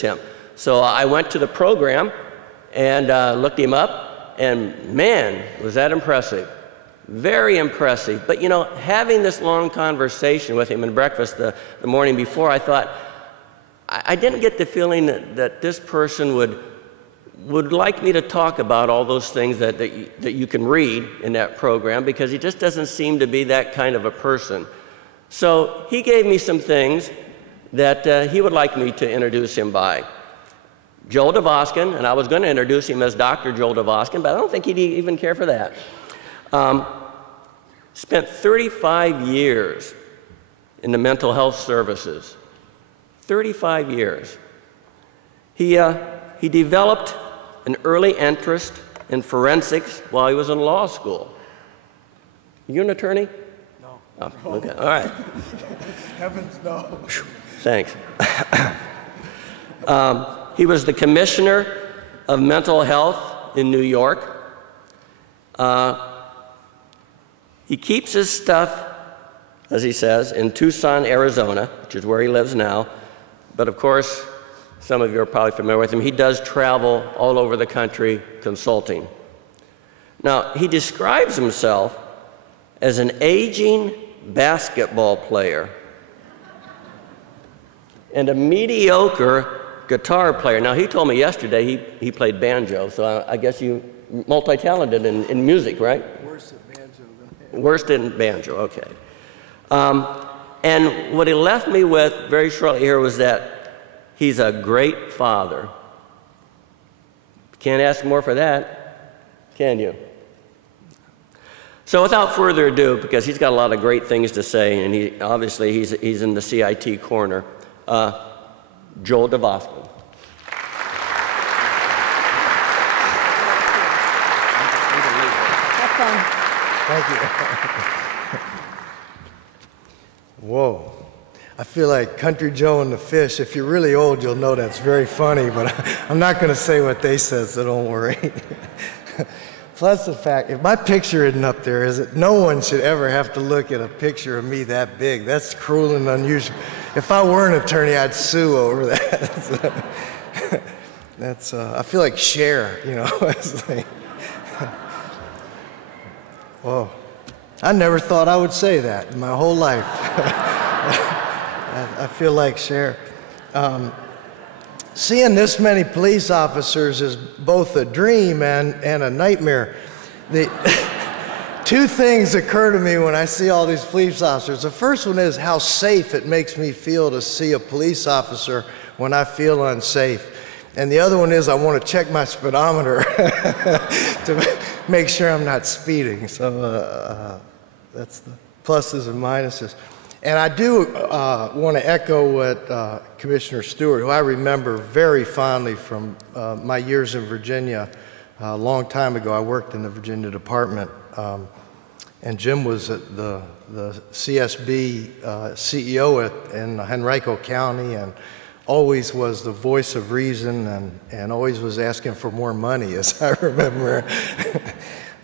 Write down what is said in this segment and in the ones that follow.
him. So I went to the program and looked him up, and man, was that impressive. Very impressive. But you know, having this long conversation with him at breakfast the morning before, I thought, I didn't get the feeling that this person would like me to talk about all those things that you can read in that program, because he just doesn't seem to be that kind of a person. So he gave me some things that he would like me to introduce him by. Joel Dvoskin, and I was going to introduce him as Dr. Joel Dvoskin, but I don't think he'd even care for that. Spent 35 years in the mental health services. 35 years. He developed an early interest in forensics while he was in law school. Are you an attorney? No. Oh, okay, all right. Heavens, no. Thanks. He was the commissioner of mental health in New York. He keeps his stuff, as he says, in Tucson, Arizona, which is where he lives now. But of course, some of you are probably familiar with him. He does travel all over the country consulting. Now, he describes himself as an aging basketball player and a mediocre guitar player. Now, he told me yesterday he played banjo, so I guess you multi-talented in music, right? Worse at banjo than Worse than banjo, okay. And what he left me with very shortly here was that he's a great father. Can't ask more for that, can you? So without further ado, because he's got a lot of great things to say, and obviously he's in the CIT corner, Joel Dvoskin. Have fun. Thank you. Whoa. I feel like Country Joe and the Fish. If you're really old, you'll know that's very funny, but I'm not going to say what they said, so don't worry. Plus the fact, if my picture isn't up there, is it no one should ever have to look at a picture of me that big. That's cruel and unusual. If I were an attorney, I'd sue over that. That's I feel like Cher, you know. It's like, whoa. I never thought I would say that in my whole life. I feel like Cher. Seeing this many police officers is both a dream and a nightmare. Two things occur to me when I see all these police officers. The first one is how safe it makes me feel to see a police officer when I feel unsafe. And the other one is I want to check my speedometer to make sure I'm not speeding. So that's the pluses and minuses. And I do want to echo what Commissioner Stewart, who I remember very fondly from my years in Virginia. A long time ago, I worked in the Virginia Department, and Jim was the CSB CEO in Henrico County, and always was the voice of reason, and always was asking for more money, as I remember.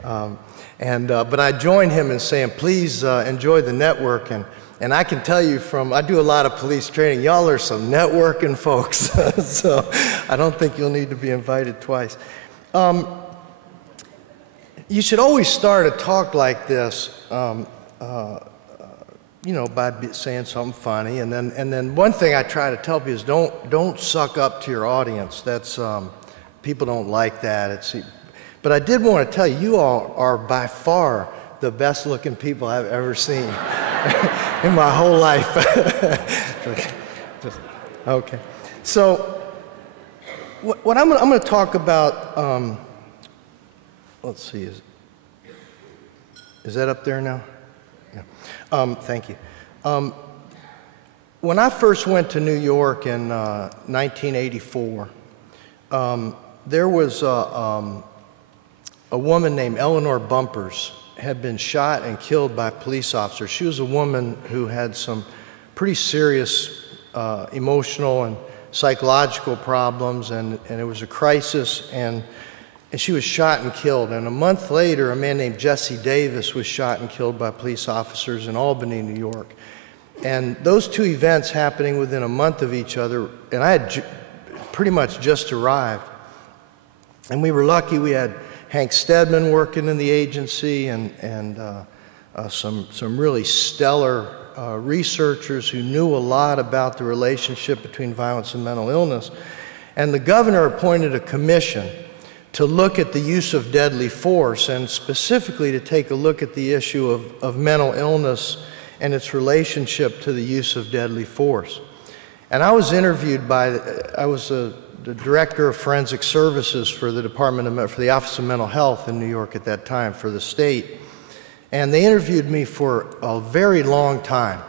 But I joined him in saying, please enjoy the network. And I can tell you I do a lot of police training, y'all are some networking folks, so I don't think you'll need to be invited twice. You should always start a talk like this, you know, by saying something funny, and then one thing I try to tell people is don't suck up to your audience. That's people don't like that. But I did want to tell you, you all are by far the best looking people I've ever seen in my whole life. Okay. So what I'm going to talk about, let's see, is that up there now? Yeah. Thank you. When I first went to New York in 1984, there was a woman named Eleanor Bumpers had been shot and killed by police officers. She was a woman who had some pretty serious emotional and psychological problems, and it was a crisis, and she was shot and killed. And a month later, a man named Jesse Davis was shot and killed by police officers in Albany, New York. And those two events happening within a month of each other, and I had pretty much just arrived. And we were lucky we had Hank Stedman working in the agency and some really stellar researchers who knew a lot about the relationship between violence and mental illness. And the governor appointed a commission to look at the use of deadly force, and specifically to take a look at the issue of mental illness and its relationship to the use of deadly force. And I was interviewed by, I was the director of forensic services for the for the Office of Mental Health in New York at that time for the state. And they interviewed me for a very long time.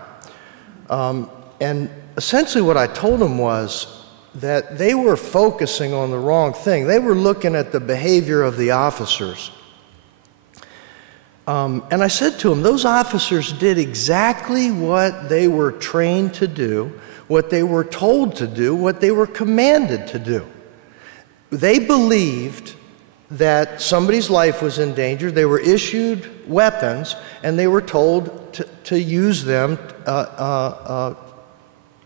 And essentially what I told them was that they were focusing on the wrong thing. They were looking at the behavior of the officers. And I said to them, those officers did exactly what they were trained to do, what they were told to do, what they were commanded to do. They believed that somebody's life was in danger. They were issued weapons, and they were told to use them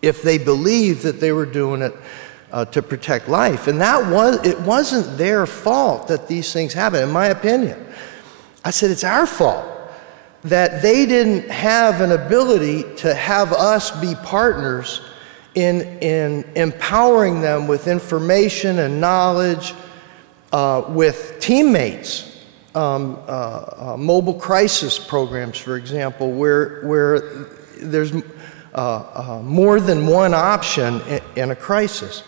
if they believed that they were doing it to protect life. And it wasn't their fault that these things happen, in my opinion. I said, it's our fault that they didn't have an ability to have us be partners in empowering them with information and knowledge, with teammates, mobile crisis programs, for example, where there's more than one option in a crisis.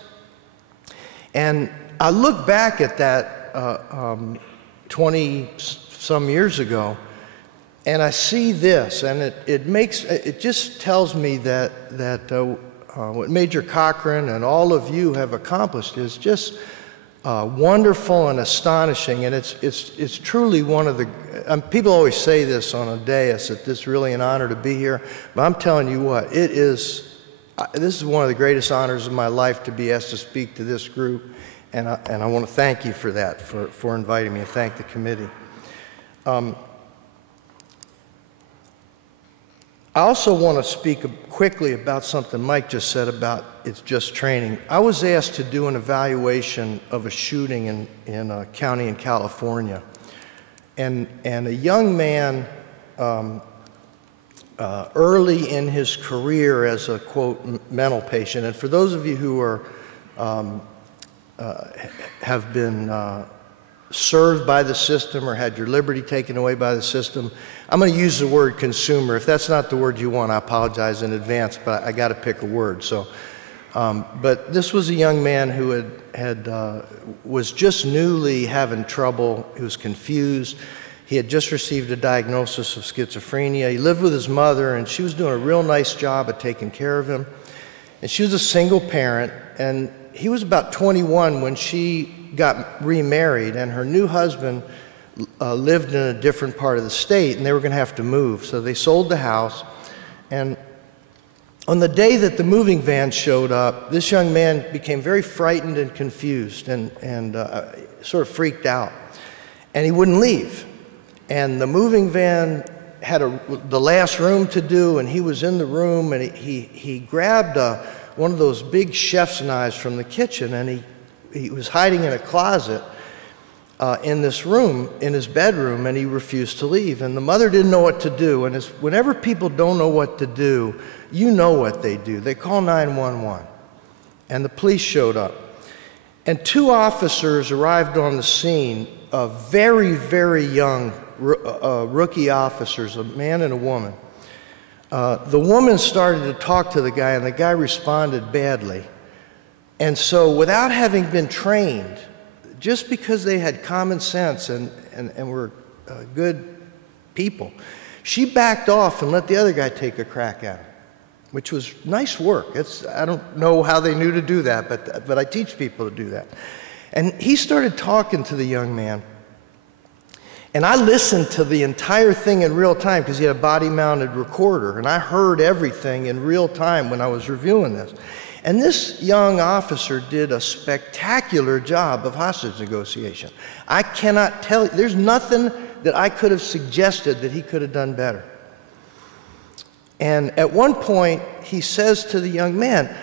And I look back at that 20-some years ago, and I see this, and it just tells me that what Major Cochran and all of you have accomplished is just wonderful and astonishing, and it's truly one of the, people always say this on a dais, that this is really an honor to be here, but I'm telling you what, this is one of the greatest honors of my life to be asked to speak to this group, and I want to thank you for that, for inviting me, and thank the committee. I also want to speak quickly about something Mike just said about it's just training. I was asked to do an evaluation of a shooting in a county in California. And a young man, early in his career as a, quote, mental patient, and for those of you who have been served by the system or had your liberty taken away by the system, I'm going to use the word consumer. If that's not the word you want, I apologize in advance, but I got to pick a word. So, but this was a young man who was just newly having trouble. He was confused. He had just received a diagnosis of schizophrenia. He lived with his mother, and she was doing a real nice job of taking care of him. And she was a single parent, and he was about 21 when she got remarried, and her new husband lived in a different part of the state, and they were going to have to move. So they sold the house, and on the day that the moving van showed up, this young man became very frightened and confused and sort of freaked out, and he wouldn't leave. And the moving van had the last room to do, and he was in the room, and he grabbed one of those big chef's knives from the kitchen, and he was hiding in a closet in this room, in his bedroom, and he refused to leave. And the mother didn't know what to do. And whenever people don't know what to do, you know what they do. They call 911. And the police showed up. And two officers arrived on the scene, very, very young rookie officers, a man and a woman. The woman started to talk to the guy, and the guy responded badly. And so without having been trained, just because they had common sense and were good people, she backed off and let the other guy take a crack at him, which was nice work. I don't know how they knew to do that, but I teach people to do that. And he started talking to the young man. And I listened to the entire thing in real time because he had a body-mounted recorder, and I heard everything in real time when I was reviewing this. And this young officer did a spectacular job of hostage negotiation. I cannot tell you, there's nothing that I could have suggested that he could have done better. And at one point, he says to the young man,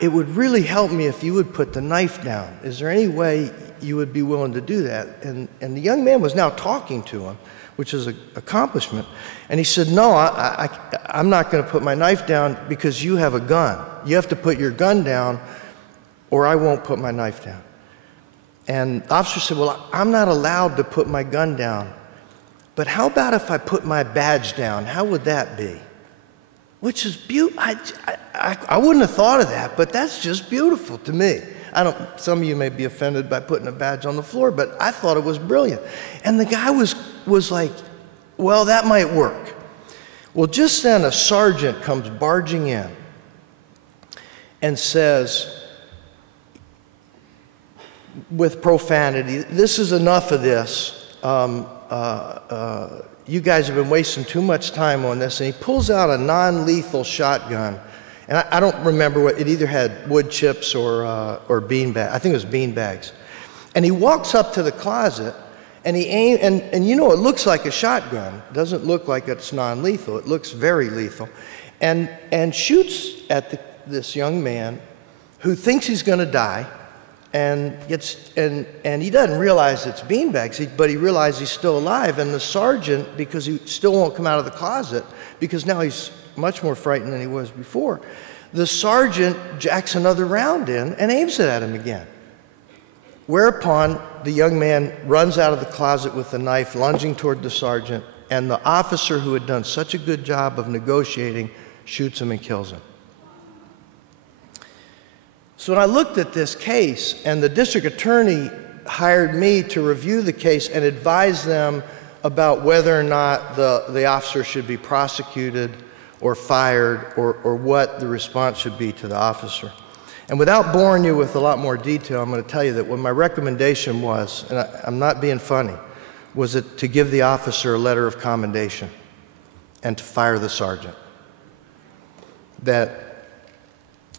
it would really help me if you would put the knife down. Is there any way you would be willing to do that? And the young man was now talking to him, which is an accomplishment. And he said, no, I'm not going to put my knife down because you have a gun. You have to put your gun down or I won't put my knife down. And the officer said, well, I'm not allowed to put my gun down, but how about if I put my badge down? How would that be? Which is beautiful. I wouldn't have thought of that, but that's just beautiful to me. Some of you may be offended by putting a badge on the floor, but I thought it was brilliant. And the guy was like, well, that might work. Well, just then a sergeant comes barging in and says, with profanity, this is enough of this. You guys have been wasting too much time on this. And he pulls out a non-lethal shotgun. And I don't remember what, it either had wood chips or bean bags. I think it was bean bags. And he walks up to the closet and he aims, and you know, it looks like a shotgun. It doesn't look like it's non-lethal. It looks very lethal. And shoots at this young man who thinks he's going to die. And he doesn't realize it's beanbags, but he realizes he's still alive. And the sergeant, because he still won't come out of the closet, because now he's much more frightened than he was before, the sergeant jacks another round in and aims it at him again. Whereupon the young man runs out of the closet with the knife, lunging toward the sergeant, and the officer who had done such a good job of negotiating shoots him and kills him. So when I looked at this case, and the district attorney hired me to review the case and advise them about whether or not the officer should be prosecuted or fired or what the response should be to the officer. And without boring you with a lot more detail, I'm going to tell you that what my recommendation was, and I'm not being funny, was to give the officer a letter of commendation and to fire the sergeant. That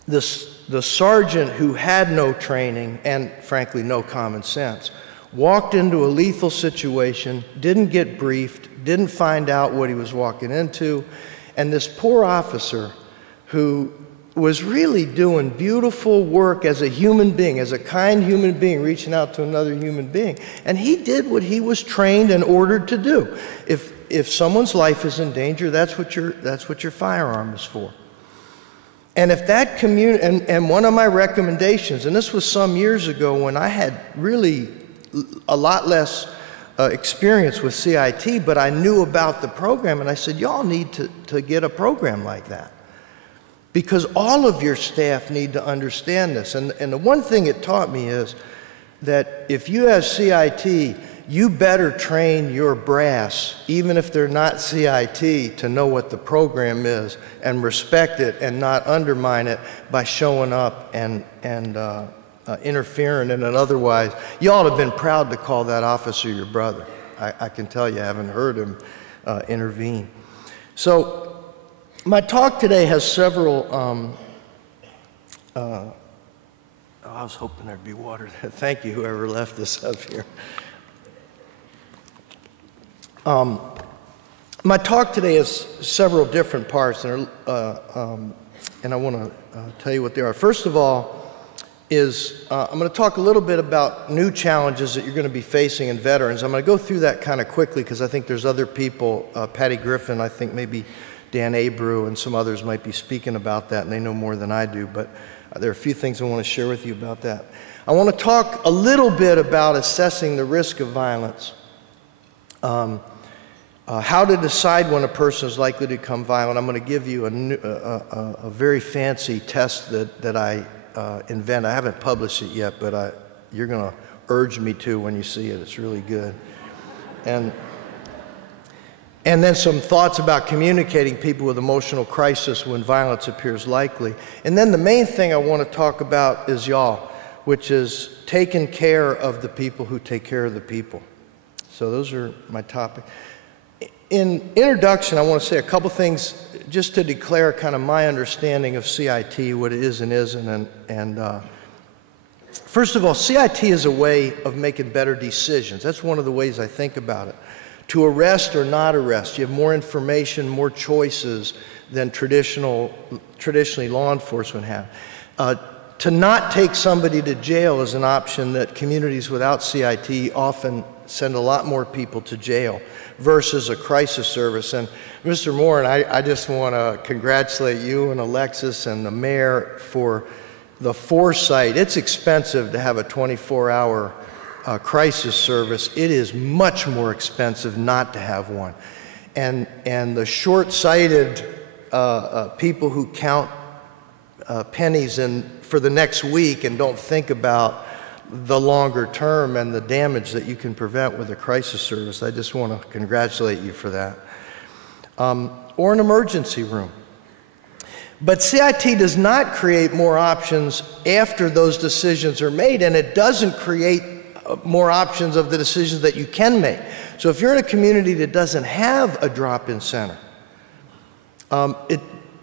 the sergeant who had no training and, frankly, no common sense, walked into a lethal situation, didn't get briefed, didn't find out what he was walking into, and this poor officer who was really doing beautiful work as a human being, as a kind human being reaching out to another human being, and he did what he was trained and ordered to do. If someone's life is in danger, that's what your firearm is for. And if that community, and one of my recommendations, and this was some years ago when I had really a lot less experience with CIT, but I knew about the program, and I said, y'all need to get a program like that. Because all of your staff need to understand this. And the one thing it taught me is that if you have CIT, you better train your brass, even if they're not CIT, to know what the program is and respect it and not undermine it by showing up and interfering in it otherwise. You ought to have been proud to call that officer your brother. I can tell you, I haven't heard him intervene. So my talk today has several, I was hoping there'd be water there. Thank you, whoever left this up here. My talk today has several different parts, and I want to tell you what they are. First of all is I'm going to talk a little bit about new challenges that you're going to be facing in veterans. I'm going to go through that kind of quickly because I think there's other people, Patty Griffin, I think maybe Dan Abreu, and some others might be speaking about that, and they know more than I do, but there are a few things I want to share with you about that. I want to talk a little bit about assessing the risk of violence. How to decide when a person is likely to become violent. I'm going to give you a very fancy test that I invented. I haven't published it yet, but you're going to urge me to when you see it. It's really good. And then some thoughts about communicating people with emotional crisis when violence appears likely. And then the main thing I want to talk about is y'all, which is taking care of the people who take care of the people. So those are my topics. In introduction, I want to say a couple things just to declare kind of my understanding of CIT, what it is and isn't. And first of all, CIT is a way of making better decisions. That's one of the ways I think about it. To arrest or not arrest, you have more information, more choices than traditionally law enforcement have. To not take somebody to jail is an option that communities without CIT often send a lot more people to jail versus a crisis service. And Mr. Moore, and I just want to congratulate you and Alexis and the mayor for the foresight. It's expensive to have a 24-hour crisis service. It is much more expensive not to have one. And the short-sighted people who count pennies for the next week and don't think about the longer term and the damage that you can prevent with a crisis service, I just want to congratulate you for that. Or an emergency room. But CIT does not create more options after those decisions are made, and it doesn't create more options of the decisions that you can make. So if you're in a community that doesn't have a drop-in center,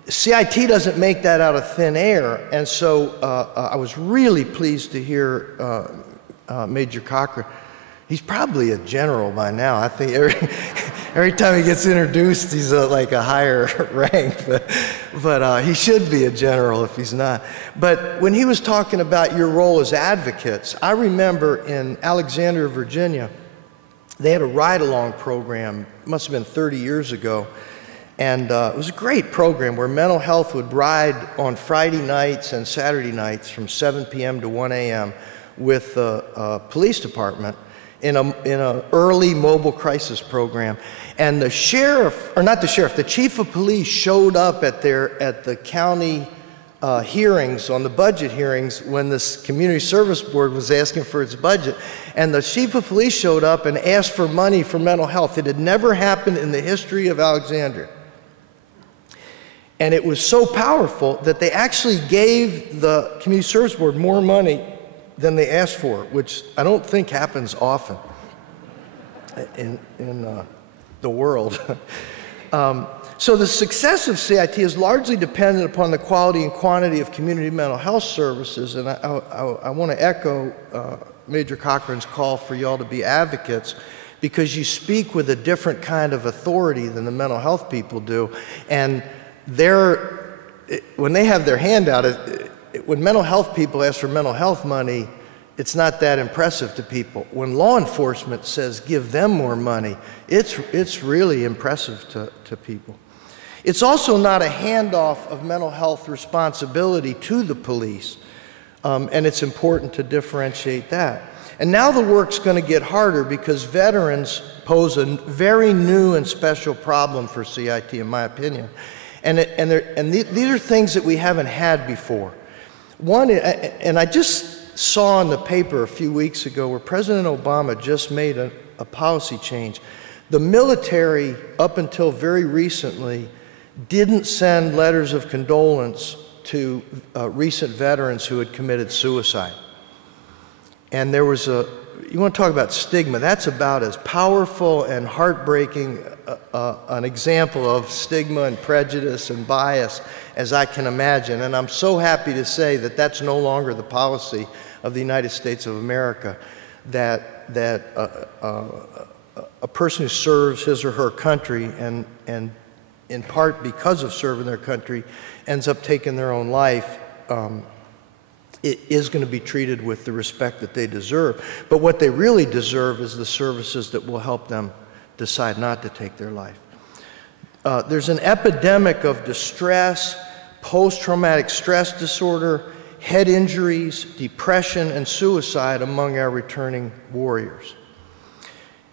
CIT doesn't make that out of thin air, and so I was really pleased to hear Major Cochran. He's probably a general by now. I think every time he gets introduced, he's like a higher rank, but he should be a general if he's not. But when he was talking about your role as advocates, I remember in Alexandria, Virginia, they had a ride-along program, must have been 30 years ago, and it was a great program where mental health would ride on Friday nights and Saturday nights from 7 p.m. to 1 a.m. with the police department in a early mobile crisis program. And the sheriff, or not the sheriff, the chief of police showed up at the county hearings, on the budget hearings, when this community service board was asking for its budget. And the chief of police showed up and asked for money for mental health. It had never happened in the history of Alexandria. And it was so powerful that they actually gave the community service board more money than they asked for, which I don't think happens often in the world. So the success of CIT is largely dependent upon the quality and quantity of community mental health services, and I want to echo Major Cochran's call for y'all to be advocates, because you speak with a different kind of authority than the mental health people do, and when they have their hand out, when mental health people ask for mental health money, it's not that impressive to people. When law enforcement says give them more money, it's really impressive to people. It's also not a handoff of mental health responsibility to the police, and it's important to differentiate that. And now the work's going to get harder because veterans pose a very new and special problem for CIT, in my opinion. And these are things that we haven't had before. One, and I just saw in the paper a few weeks ago where President Obama just made a policy change. The military, up until very recently, didn't send letters of condolence to recent veterans who had committed suicide. And there was you want to talk about stigma, that's about as powerful and heartbreaking an example of stigma and prejudice and bias as I can imagine. And I'm so happy to say that that's no longer the policy of the United States of America, that a person who serves his or her country and in part because of serving their country ends up taking their own life, it is going to be treated with the respect that they deserve. But what they really deserve is the services that will help them decide not to take their life. There's an epidemic of distress, post-traumatic stress disorder, head injuries, depression, and suicide among our returning warriors.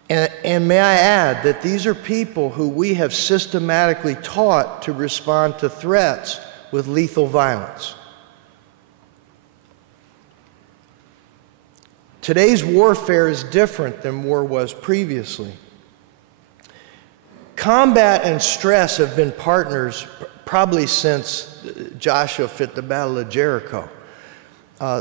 And may I add that these are people who we have systematically taught to respond to threats with lethal violence. Today's warfare is different than war was previously. Combat and stress have been partners probably since Joshua fit the Battle of Jericho.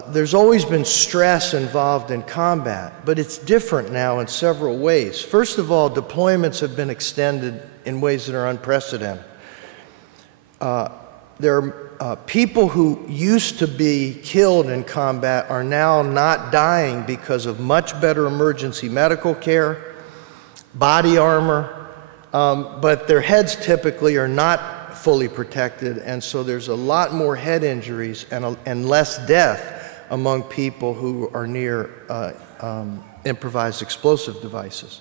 There's always been stress involved in combat, but it's different now in several ways. First of all, deployments have been extended in ways that are unprecedented. There are people who used to be killed in combat are now not dying because of much better emergency medical care, body armor, but their heads typically are not fully protected, and so there's a lot more head injuries and less death among people who are near improvised explosive devices,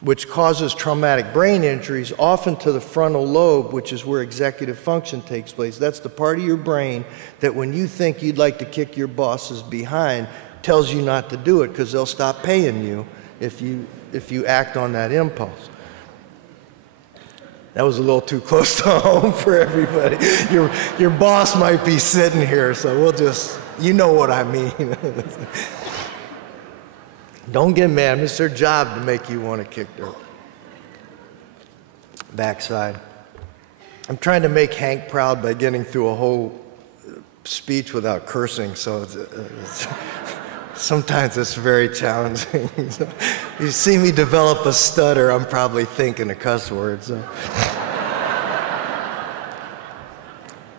which causes traumatic brain injuries, often to the frontal lobe, which is where executive function takes place. That's the part of your brain that when you think you'd like to kick your bosses behind, tells you not to do it because they'll stop paying you if you act on that impulse. That was a little too close to home for everybody. Your boss might be sitting here, so we'll just, you know what I mean. Don't get mad. It's their job to make you want to kick their backside. I'm trying to make Hank proud by getting through a whole speech without cursing, so sometimes it's very challenging. You see me develop a stutter, I'm probably thinking a cuss word. So.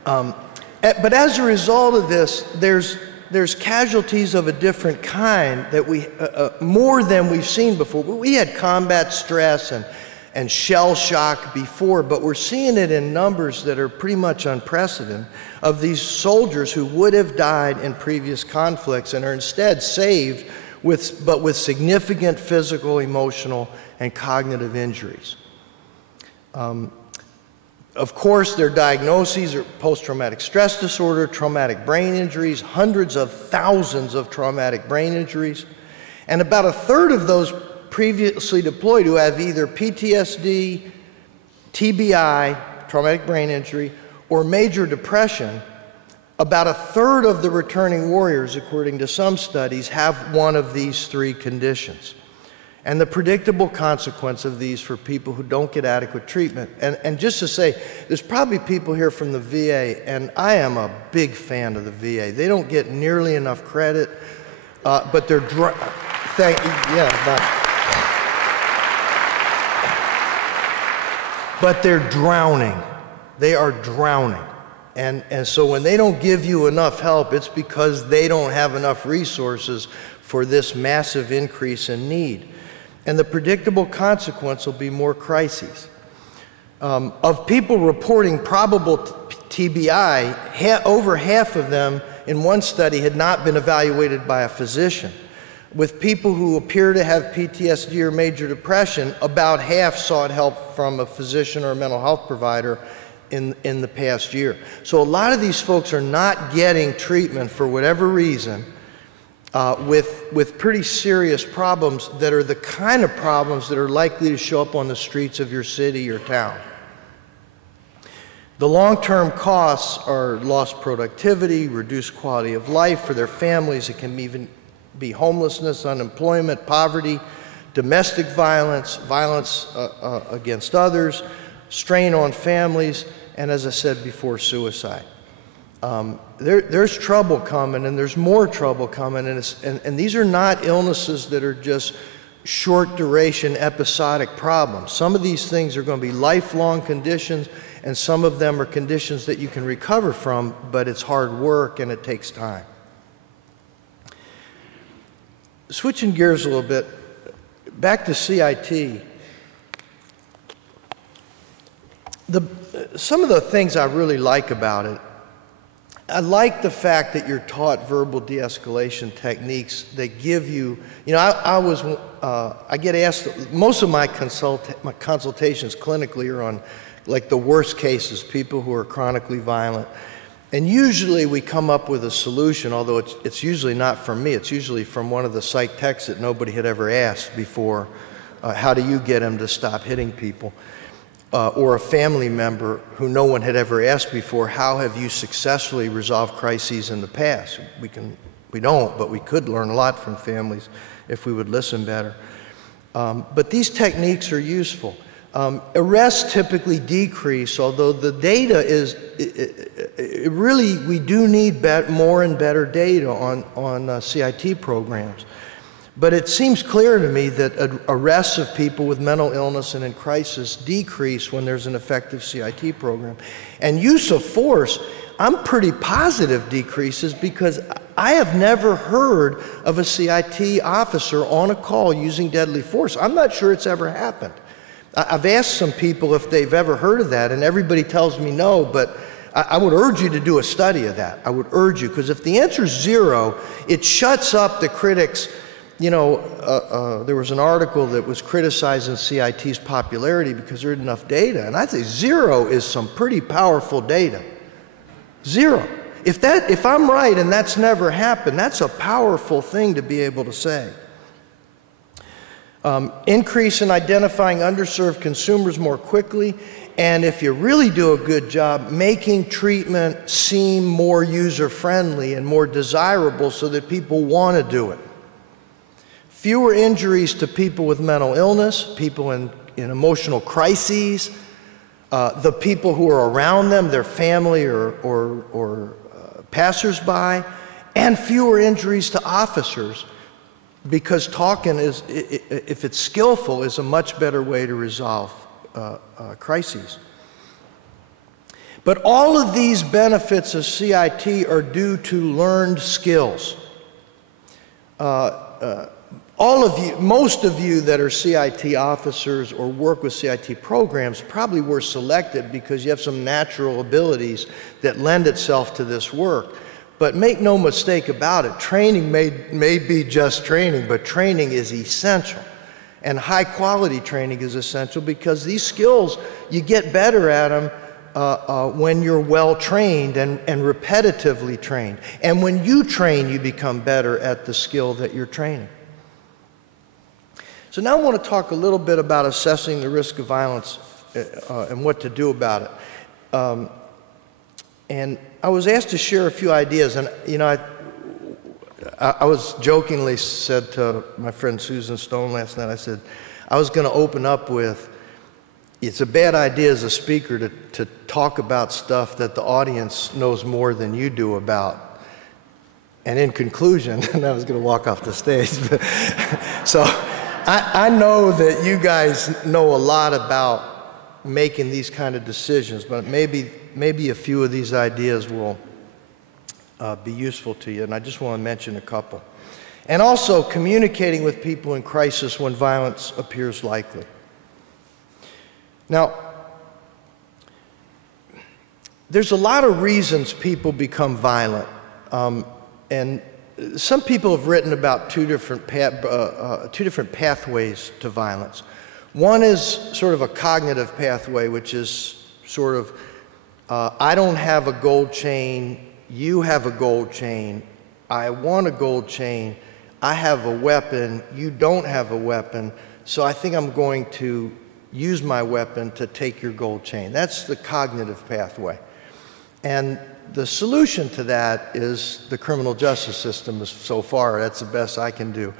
But as a result of this, there's casualties of a different kind that we, more than we've seen before. We had combat stress and shell shock before, but we're seeing it in numbers that are pretty much unprecedented of these soldiers who would have died in previous conflicts and are instead saved but with significant physical, emotional, and cognitive injuries. Of course, their diagnoses are post-traumatic stress disorder, traumatic brain injuries, hundreds of thousands of traumatic brain injuries, and about a third of those previously deployed who have either PTSD, TBI, traumatic brain injury, or major depression, about a third of the returning warriors, according to some studies, have one of these three conditions. And the predictable consequence of these for people who don't get adequate treatment. And just to say, there's probably people here from the VA, and I am a big fan of the VA. They don't get nearly enough credit, but they're but they're drowning. They are drowning. And so when they don't give you enough help, it's because they don't have enough resources for this massive increase in need. And the predictable consequence will be more crises. Of people reporting probable TBI, over half of them in one study had not been evaluated by a physician. With people who appear to have PTSD or major depression, about half sought help from a physician or a mental health provider in the past year. So a lot of these folks are not getting treatment for whatever reason, with pretty serious problems that are the kind of problems that are likely to show up on the streets of your city or town. The long-term costs are lost productivity, reduced quality of life for their families. It can even be homelessness, unemployment, poverty, domestic violence, violence against others, strain on families, and as I said before, suicide. There's trouble coming, and there's more trouble coming, and these are not illnesses that are just short duration episodic problems. Some of these things are going to be lifelong conditions, and some of them are conditions that you can recover from, but it's hard work and it takes time. Switching gears a little bit, back to CIT. Some of the things I really like about it, I like the fact that you're taught verbal de-escalation techniques that give you, I get asked, most of my consultations clinically are on like the worst cases, people who are chronically violent. And usually we come up with a solution, although it's usually not from me, it's usually from one of the psych techs that nobody had ever asked before, how do you get them to stop hitting people? Or a family member who no one had ever asked before, how have you successfully resolved crises in the past? We don't, but we could learn a lot from families if we would listen better. But these techniques are useful. Arrests typically decrease, although the data is, really, we do need more and better data on CIT programs. But it seems clear to me that arrests of people with mental illness and in crisis decrease when there's an effective CIT program. And use of force, I'm pretty positive decreases because I have never heard of a CIT officer on a call using deadly force. I'm not sure it's ever happened. I've asked some people if they've ever heard of that, and everybody tells me no, but I would urge you to do a study of that. I would urge you, because if the answer is 0, it shuts up the critics. You know, there was an article that was criticizing CIT's popularity because there isn't enough data, and I think 0 is some pretty powerful data. 0. If I'm right and that's never happened, that's a powerful thing to be able to say. Increase in identifying underserved consumers more quickly, and if you really do a good job, making treatment seem more user-friendly and more desirable so that people want to do it. Fewer injuries to people with mental illness, people in emotional crises, the people who are around them, their family or passersby, and fewer injuries to officers, because talking is, if it's skillful, is a much better way to resolve crises. But all of these benefits of CIT are due to learned skills. All of you, most of you that are CIT officers or work with CIT programs probably were selected because you have some natural abilities that lend itself to this work. But make no mistake about it, training may be just training, but training is essential. And high quality training is essential because these skills, you get better at them when you're well trained and repetitively trained. And when you train, you become better at the skill that you're training. So now I want to talk a little bit about assessing the risk of violence and what to do about it. And I was asked to share a few ideas, and you know, I was jokingly said to my friend Susan Stone last night, I said, I was going to open up with, it's a bad idea as a speaker to talk about stuff that the audience knows more than you do about. And in conclusion, and I was going to walk off the stage. So I know that you guys know a lot about making these kind of decisions, but maybe a few of these ideas will be useful to you, and I just want to mention a couple. And also communicating with people in crisis when violence appears likely. Now, there's a lot of reasons people become violent, and some people have written about two different pathways to violence. One is sort of a cognitive pathway, which is sort of, I don't have a gold chain, you have a gold chain, I want a gold chain, I have a weapon, you don't have a weapon, so I think I'm going to use my weapon to take your gold chain. That's the cognitive pathway. And the solution to that is the criminal justice system so far. That's the best I can do.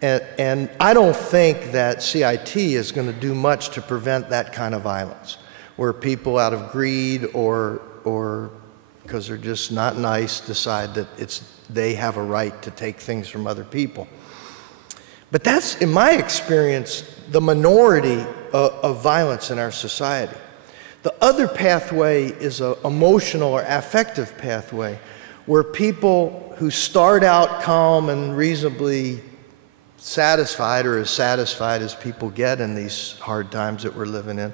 And I don't think that CIT is going to do much to prevent that kind of violence, where people out of greed or because they're just not nice decide that they have a right to take things from other people. But that's, in my experience, the minority of violence in our society. The other pathway is an emotional or affective pathway, where people who start out calm and reasonably satisfied, or as satisfied as people get in these hard times that we're living in,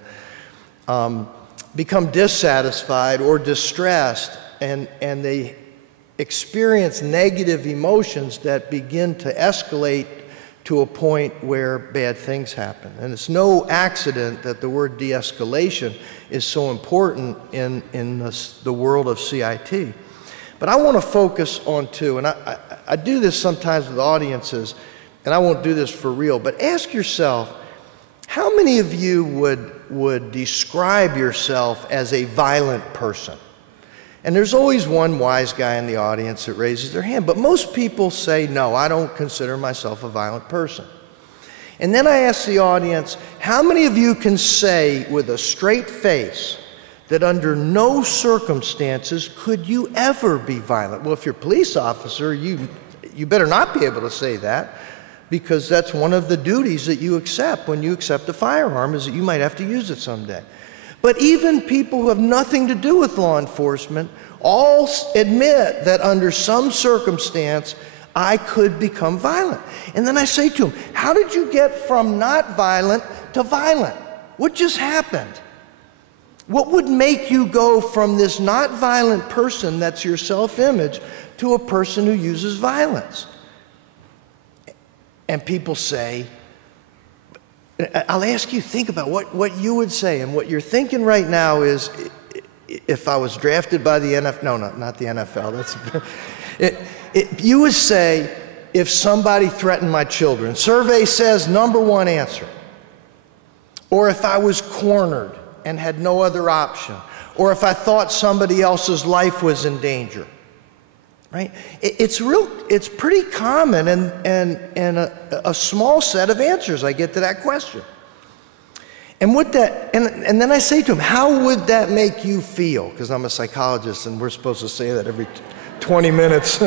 become dissatisfied or distressed, and they experience negative emotions that begin to escalate to a point where bad things happen. And it's no accident that the word de-escalation is so important in the world of CIT. But I want to focus on two, and I do this sometimes with audiences, and I won't do this for real, but ask yourself, how many of you would describe yourself as a violent person? And there's always one wise guy in the audience that raises their hand, but most people say, no, I don't consider myself a violent person. And then I ask the audience, how many of you can say with a straight face that under no circumstances could you ever be violent? Well, if you're a police officer, you better not be able to say that, because that's one of the duties that you accept when you accept a firearm, is that you might have to use it someday. But even people who have nothing to do with law enforcement all admit that under some circumstance, I could become violent. And then I say to them, how did you get from not violent to violent? What just happened? What would make you go from this not violent person that's your self-image to a person who uses violence? And people say, I'll ask you, think about what you would say. And what you're thinking right now is, if I was drafted by the NFL, no, not the NFL. You would say, if somebody threatened my children. Survey says #1 answer. Or if I was cornered and had no other option. Or if I thought somebody else's life was in danger. Right? It's pretty common and a small set of answers I get to that question. And and then I say to him, how would that make you feel? Because I'm a psychologist and we're supposed to say that every 20 minutes.